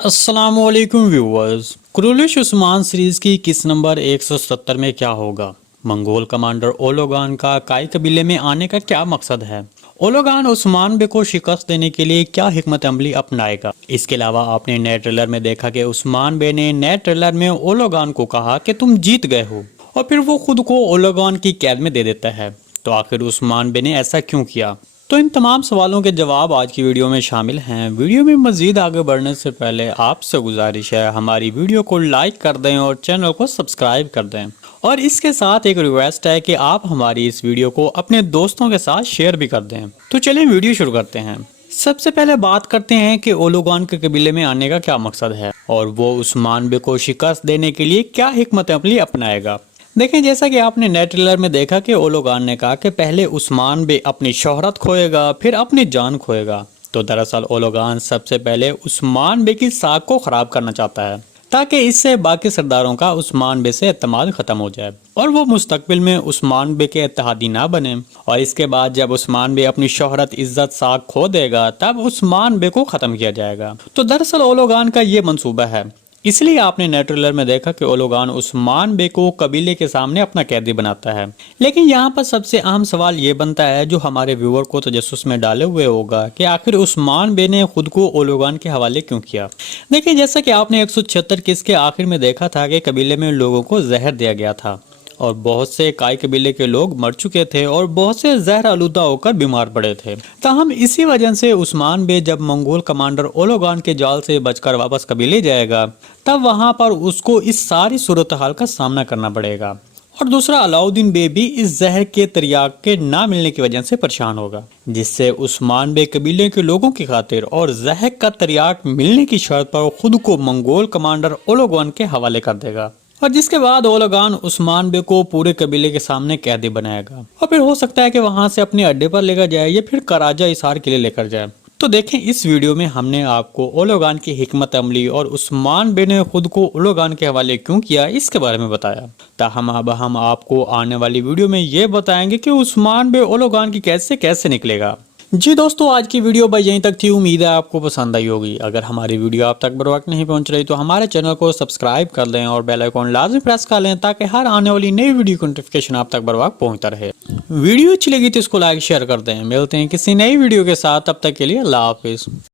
السلام علیکم ویورز، کرولش عثمان سیریز کی کس نمبر 170 میں کیا ہوگا؟ منگول کمانڈر اولوگان کا کائی قبیلے میں آنے کا کیا مقصد ہے؟ اولوگان عثمان بے کو شکست دینے کے لیے کیا حکمت عملی اپنائے گا؟ اس کے علاوہ آپ نے نئے ٹریلر میں دیکھا کہ عثمان بے نے نئے ٹریلر میں اولوگان کو کہا کہ تم جیت گئے ہو، اور پھر وہ خود کو اولوگان کی قید میں دے دیتا ہے۔ تو آخر عثمان بے نے ایسا کیوں کیا؟ تو ان تمام سوالوں کے جواب آج کی ویڈیو میں شامل ہیں۔ ویڈیو میں مزید آگے بڑھنے سے پہلے آپ سے گزارش ہے ہماری ویڈیو کو لائک کر دیں اور چینل کو سبسکرائب کر دیں، اور اس کے ساتھ ایک ریکویسٹ ہے کہ آپ ہماری اس ویڈیو کو اپنے دوستوں کے ساتھ شیئر بھی کر دیں۔ تو چلیں ویڈیو شروع کرتے ہیں۔ سب سے پہلے بات کرتے ہیں کہ اولوگان کے قبیلے میں آنے کا کیا مقصد ہے، اور وہ عثمان بے کو شکست دینے کے لیے کیا حکمت عملی اپنائے گا۔ دیکھیں، جیسا کہ آپ نے نئے ٹریلر میں دیکھا کہ اولوگان نے کہا کہ پہلے عثمان بے اپنی شہرت کھوئے گا، پھر اپنی جان کھوئے گا۔ تو دراصل اولوگان سب سے پہلے عثمان بے کی ساکھ کو خراب کرنا چاہتا ہے، تاکہ اس سے باقی سرداروں کا عثمان بے سے اعتماد ختم ہو جائے اور وہ مستقبل میں عثمان بے کے اتحادی نہ بنے۔ اور اس کے بعد جب عثمان بے اپنی شہرت، عزت، ساکھ کھو دے گا، تب عثمان بے کو ختم کیا جائے گا۔ تو دراصل اولوگان کا یہ منصوبہ ہے، اس لیے آپ نے نئے ٹریلر میں دیکھا کہ اولوگان عثمان بے کو قبیلے کے سامنے اپنا قیدی بناتا ہے۔ لیکن یہاں پر سب سے اہم سوال یہ بنتا ہے جو ہمارے ویور کو تجسس میں ڈالے ہوئے ہوگا کہ آخر عثمان بے نے خود کو اولوگان کے حوالے کیوں کیا؟ دیکھیں، جیسا کہ آپ نے 176 قسط کے آخر میں دیکھا تھا کہ قبیلے میں لوگوں کو زہر دیا گیا تھا، اور بہت سے کائی قبیلے کے لوگ مر چکے تھے اور بہت سے زہر آلودہ ہو کر بیمار پڑے تھے۔ تاہم اسی وجہ سے عثمان بے جب منگول کمانڈر اولوگان کے جال سے بچ کر واپس قبیلے جائے گا، تب وہاں پر اس کو اس ساری صورتحال کا سامنا کرنا پڑے گا۔ اور دوسرا، علاؤدین بے بھی اس زہر کے تریاق کے نہ ملنے کی وجہ سے پریشان ہوگا، جس سے عثمان بے قبیلے کے لوگوں کی خاطر اور زہر کا تریاق ملنے کی شرط پر خود کو منگول کمانڈر اولوگان کے حوالے کر دے گا، اور جس کے بعد اولوگان عثمان بے کو پورے قبیلے کے سامنے قیدی بنائے گا، اور پھر ہو سکتا ہے کہ وہاں سے اپنے اڈے پر لے کر جائے یا پھر کراجہ حصار کے لیے لے کر جائے۔ تو دیکھیں، اس ویڈیو میں ہم نے آپ کو اولوگان کی حکمت عملی اور عثمان بے نے خود کو اولوگان کے حوالے کیوں کیا اس کے بارے میں بتایا۔ تاہم اب ہم آپ کو آنے والی ویڈیو میں یہ بتائیں گے کہ عثمان بے اولوگان کی قید سے کیسے نکلے گا۔ جی دوستو، آج کی ویڈیو بس یہیں تک تھی، امید ہے آپ کو پسند آئی ہوگی۔ اگر ہماری ویڈیو آپ تک بروقت نہیں پہنچ رہی تو ہمارے چینل کو سبسکرائب کر لیں اور بیل آئیکن لازمی پریس کر لیں تاکہ ہر آنے والی نئی ویڈیو کی نوٹیفیکیشن آپ تک بروقت پہنچتا رہے۔ ویڈیو اچھی لگی تو اس کو لائک شیئر کر دیں۔ ملتے ہیں کسی نئی ویڈیو کے ساتھ، تب تک کے لیے اللہ حافظ۔